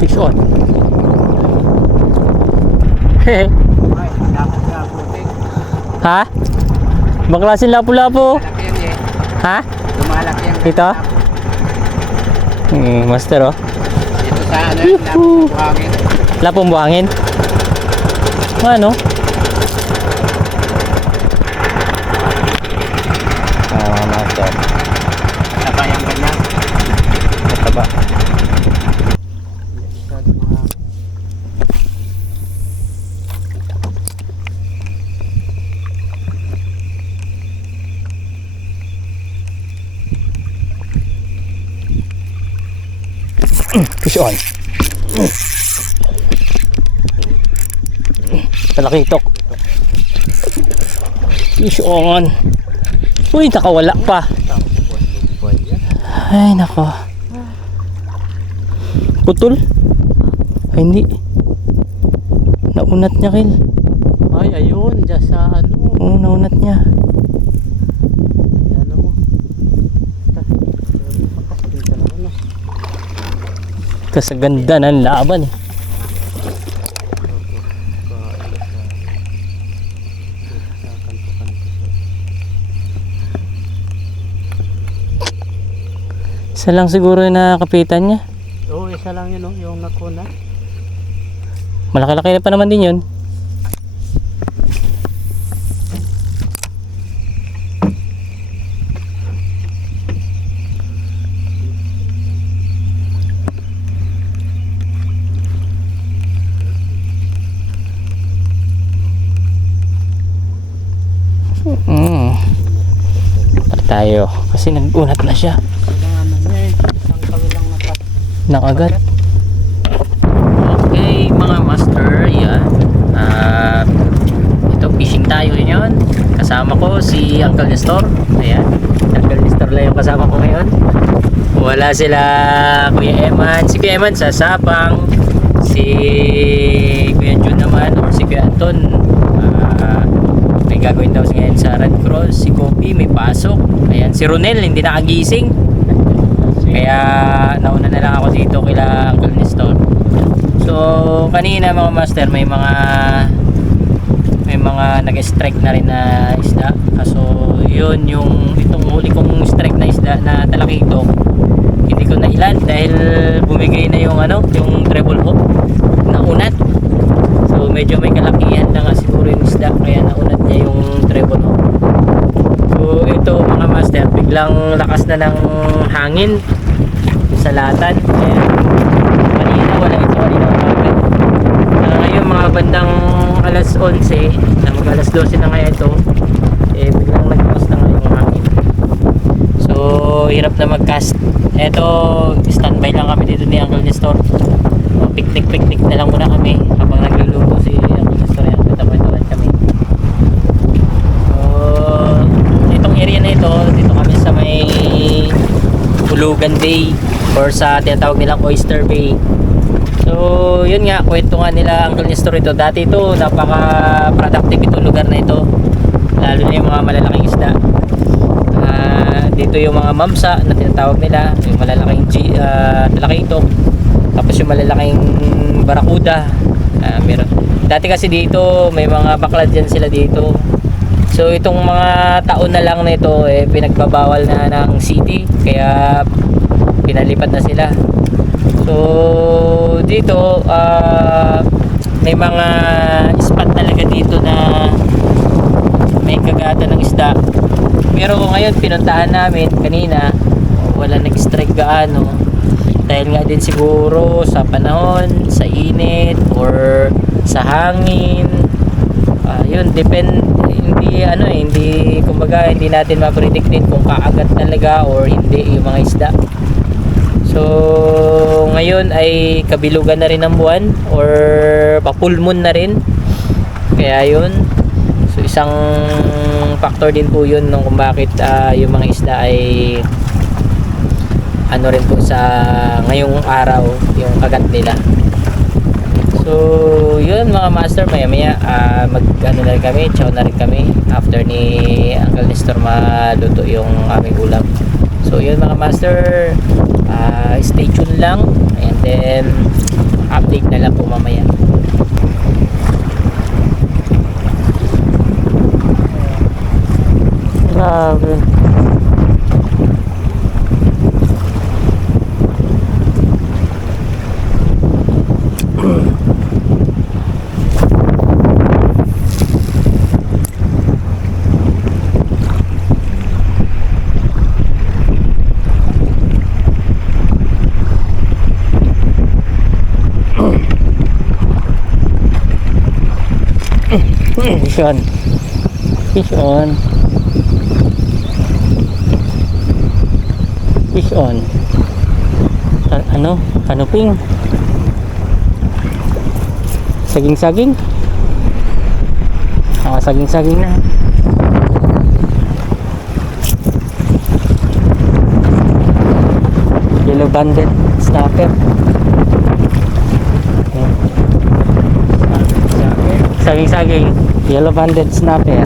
Fish on. Ha? Bang klasin lapu-lapu? Ha? Lumalaki yan. Ito? Master oh. Ito sa ano yun, buhangin. Lapong buhangin? Ano? Master. Taba yung ganyan. Mataba. Fish on. Talakitok. Fish on. Uy, nakawala pa. Ay, nako. Putol? Ay, hindi. Naunat niya, Kil. Ay, ayun. Diyan sa ano. Oo, naunat niya. Ano mo. Kasaganda ng laban eh. Isa lang siguro yung nakakapitan niya. Oo, isa lang yun, yung nakuna. Malaki-laki na pa naman din yun. Tayo kasi nag-unat na siya. Nakagat. Okay mga master, yan. Ito fishing tayo ngayon. Kasama ko si Uncle Nestor. Ayan, Uncle Nestor lang yung kasama ko ngayon. Wala sila Kuya Eman. Si Kuya Eman sa Sabang. Si Kuya Jun naman or si Kuya Anton may gagawin daw ngayon sa Red Cross. Si Kobe may pasok. Ayan, si Ronel hindi nakagising. Kaya nauna na lang ako dito kila Uncle Nestor. So kanina mga master may mga nag-strike na rin na isda. So yun yung itong huli kong strike na isda na talakitok. Hindi ko na ilan dahil bumigay na yung yung treble hook na unat. So medyo may kalakihan na nga siguro yung isda kaya naunat niya yung treble hook. So ito mga master, biglang lakas na ng hangin sa latan. Ayan. Kanina wala ito, kanina umaga. Ngayon mga bandang alas 11 na mag alas 12 na ngayon ito, biglang nagbukas na nga yung hangin. So hirap na mag cast. Ito standby lang kami dito ni Uncle Nestor. Picnic na lang muna kami habang nagluluto si Uncle Nestor. Yan, kwenta-kwentuhan kami. So, itong area na ito, dito kami sa may Hulugan Bay or sa tinatawag nilang Oyster Bay. So, yun nga, kwento nga nila Uncle Nestor ito. Dati ito, napaka-productive itong lugar na ito. Lalo na yung mga malalaking isda. Dito yung mga mamsa na tinatawag nila, yung malalaking talakito. Tapos yung malalaking barakuda. Meron. Dati kasi dito, may mga baklad dyan sila dito. So, itong mga taon na lang na ito, pinagbabawal na ng city. Kaya, pinalipat na sila. So dito may mga spot talaga dito na may kagatan ng isda. Pero ngayon pinuntahan namin kanina, wala nag-strike gaano. Dahil nga din siguro sa panahon, sa init or sa hangin. Yun hindi kumbaga hindi natin ma-predict din kung kaagat talaga or hindi yung mga isda. So ngayon ay kabilugan na rin ng buwan or pa-full-moon na rin. Kaya yun. So isang factor din po yun kung bakit yung mga isda ay ano rin po sa ngayong araw yung kagat nila. So yun mga master, maya maya mag ano na rin kami, chow na rin kami after ni Uncle Nestor maluto yung aming ulam. So yun mga master, stay tuned lang and then update na lang po mamaya. Grabe. Fish on. Fish on. Fish on. Kanuping. Saging-saging. Saging-saging na. Yellow banded snapper. Saging-saging. Yellow banded snapper.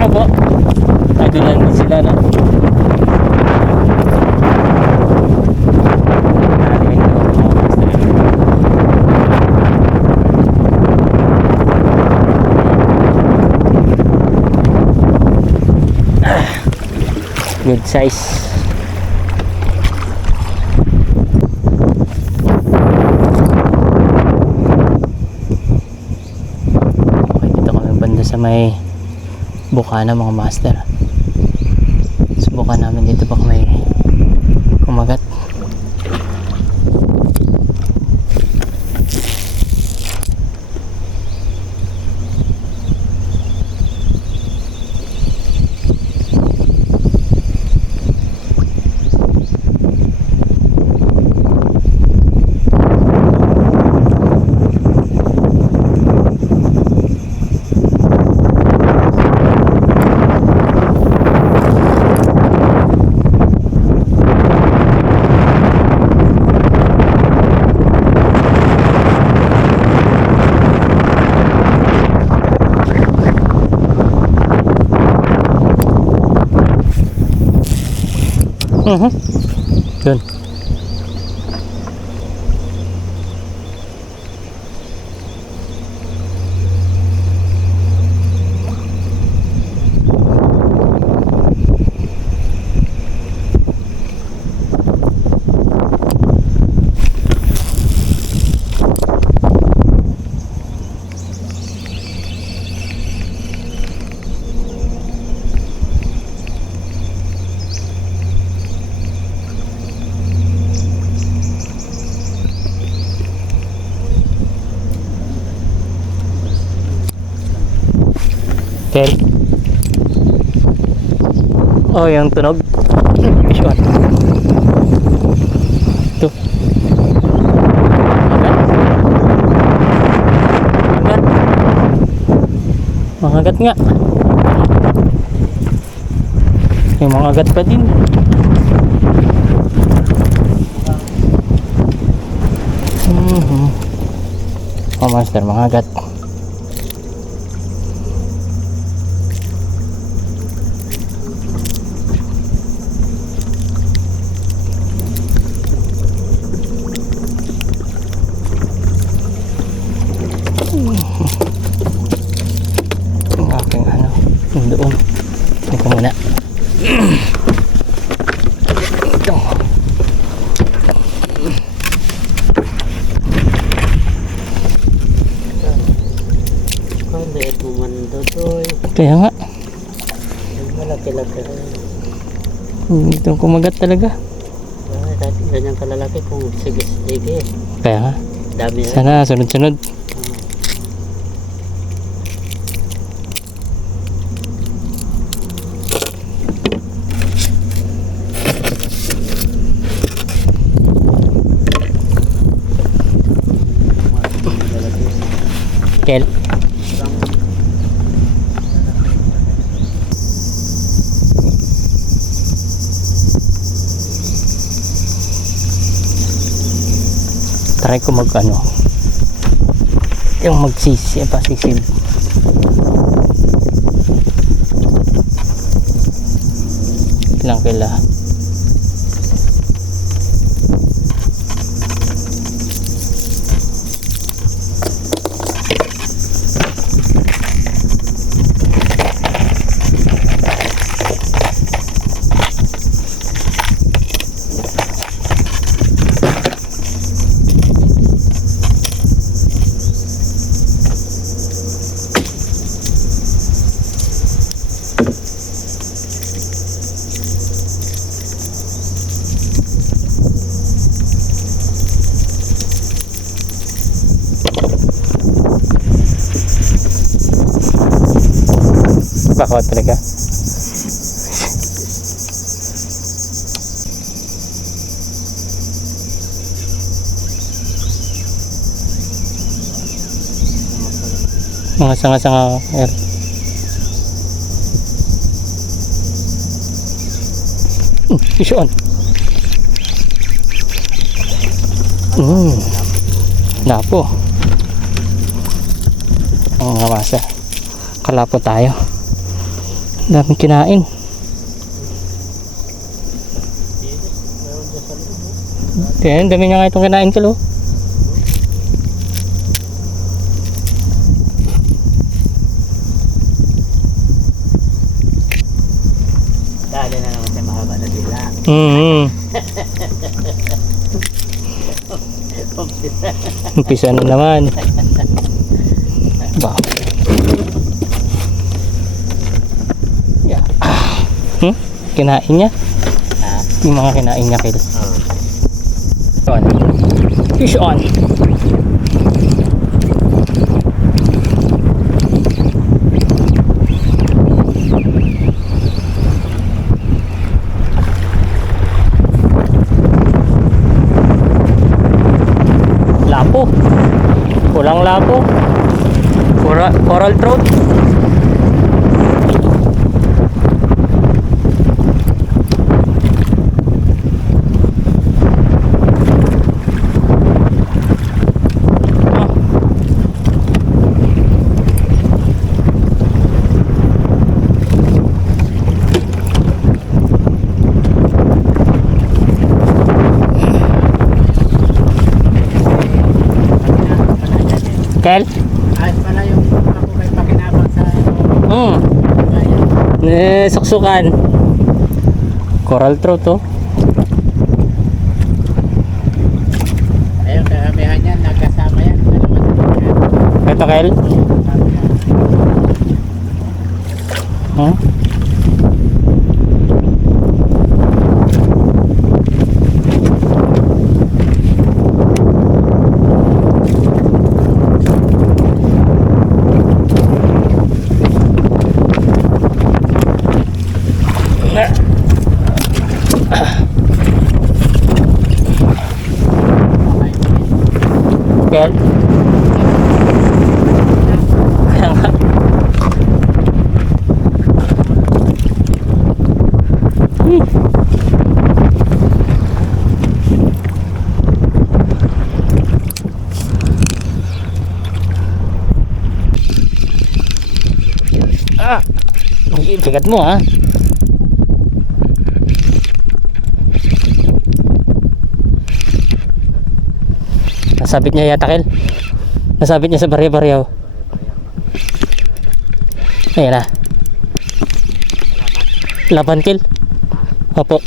Opo. Adulan din sila na. Good size. Sa may bukana mga master. Subukan namin dito baka may kumagat. Yun. Okay. Oh, yung tunog. Fish on. Ito. mangagat nga. May mangagat pa din. Oh master, mangagat. Ang aking ano, doon. Teka muna. Ito. Ang liit mo man dodoy. Kaya nga, Malaki-laki rin. ito kumagat talaga. Dati ganyan kalalaki kung sige. Kaya nga, Dami rin. sana sunod-sunod. Kel. Try ko mag ano, yung sisil. Ilang kila. Baka talaga. Mga sanga-sanga. Fish on. Lapo. Ang mga masa. Kalapo tayo. Daming kinain. Kaya dami niya nga itong kinain kilo. Dali na naman sa mahaba na dila. Umpisa na naman. Ba. Yeah. Kinain niya? Ha? Yung mga kinain niya kilo. Oh. Fish on. Lapo. Kulang lapo. Coral trout. Kel? Ayos pala yung ako may pakinabang sa Suksukan. Coral trout to. ayun, karamihan yan, nagkasama yan. Ito Kel? Kel? Kaya nga. Ay, bigat mo ha. Nasabit niya yata, Kel. Nasabit niya sa barya-baryaw. Ayan na. Laban, Kel. Opo.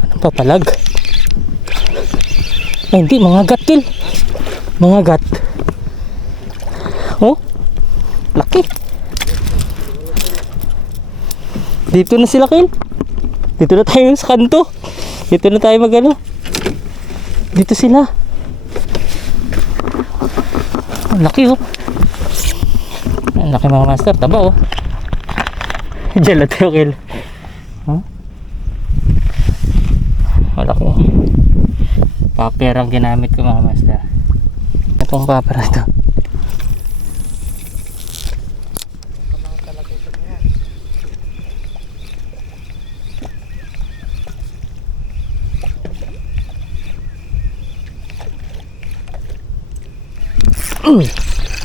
Anong papalag? Ay, hindi. Mga gat, Kel. Mga gat. Oh. Laki. Dito na sila, Kel. Dito na tayo sa kanto. Dito na tayo magano. Dito sila. Ang laki oh. Ang laki mga master. Taba oh. Diyan lang tayo, Kel. Huh? Malaki. Paper ang ginamit ko mga master. Itong paper na ito.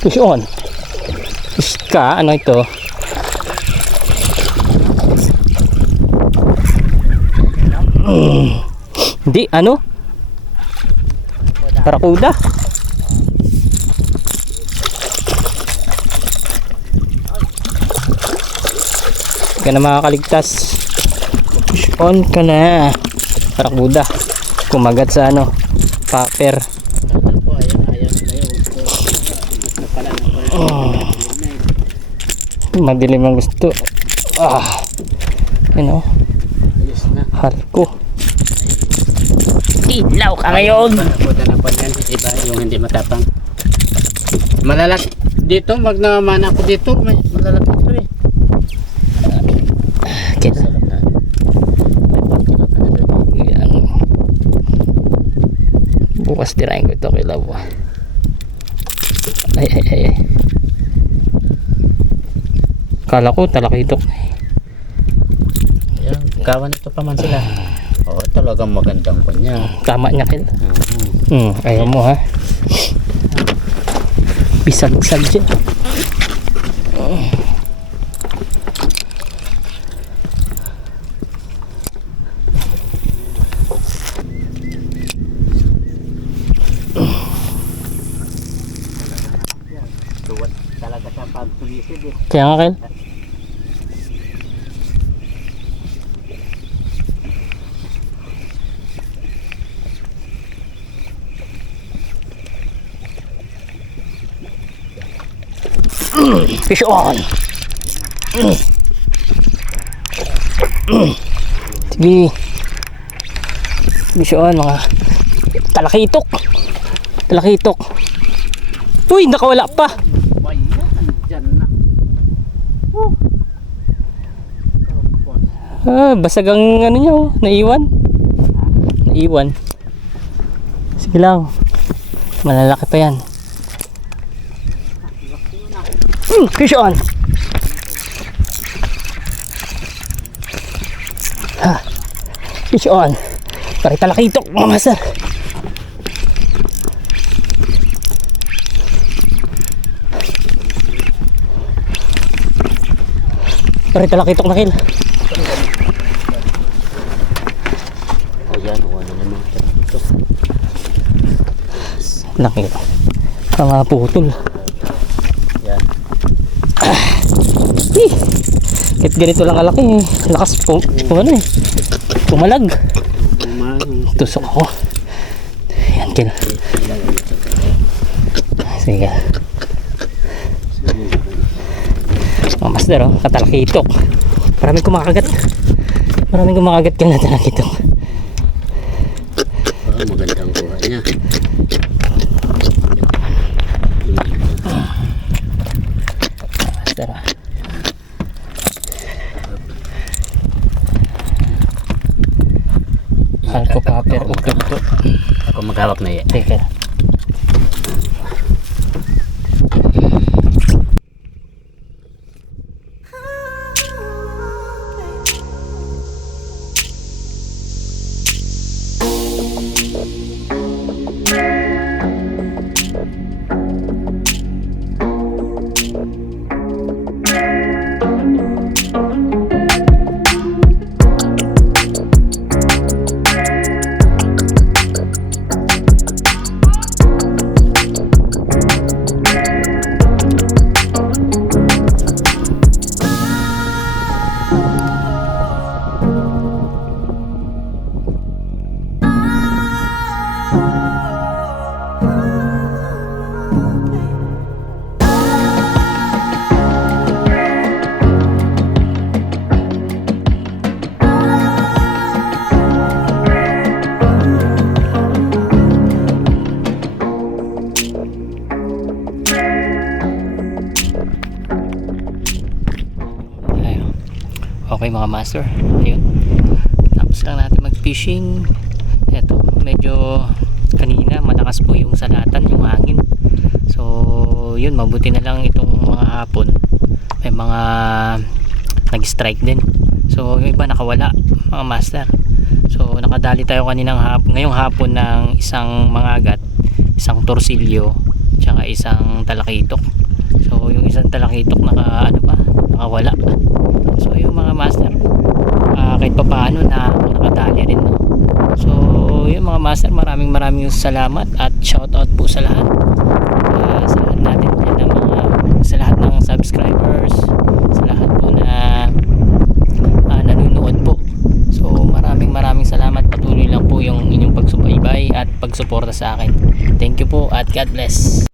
Push on. Push ka. Ano ito? Hindi. Ano? Barakuda. Hindi ka na makakaligtas. Push on ka na. Barakuda. Kumagat sa ano? Paper. Madilim ang gusto. Ano? Ayos na. Halko. Ilaw ka ngayon. Punta na po yan. Iba yung hindi matapang. Malalat dito. Magnamana ako dito. Malalat dito eh. Okay. Yan. Bukas tirahin ko ito kay Labo. Ay. Kala ko talakitok. Ayan, kawan ito pa man sila. Oo, talagang magandang kanya. Tama niya, Kel. Ayaw mo ha. Bisag-bisag dyan. Tuwat talaga sa pagpulisid eh. Kaya nga, Kel. Fish on. Sige. Fish on mga talakitok. Talakitok. Uy, nakawala pa. Dyan na. Basag ang ano niya oh, naiwan. Naiwan. Sige lang. Malalaki pa yan. Fish on. Fish on. Pare talakitok mga master. Pare talakitok na, Kel. Ayan, ano naman ito. Laki. Mga putol. Yan. Kahit ganito lang kalaki eh. Lakas po. Ano eh. Pumalag. Tusok ako. Ayan, Kel. Sige. Mga master oh. Katalakitok. Maraming kumakagat. Maraming kumakagat ka na talakitok. Magandang kuha niya. Master oh. Halko paper ukit to. Ako maghawak na yan. Teka. tayo mga master. Ayun, tapos lang natin mag fishing. Eto, medyo kanina malakas po yung salatan, yung hangin. So yun, mabuti na lang itong mga hapon may mga nag-strike din. So yung iba nakawala mga master. So nakadali tayo ngayong hapon ng isang mangagat, isang torsilyo, tsaka isang talakitok. So yung isang talakitok nakawala. So yung mga master, kahit pa paano nakadali rin, no? So yung mga master, maraming salamat at shout out po sa lahat. Sa lahat natin dyan sa lahat ng subscribers, sa lahat po na nanonood po. So maraming salamat. Patuloy lang po yung inyong pagsubaybay at pagsuporta sa akin. Thank you po at God bless.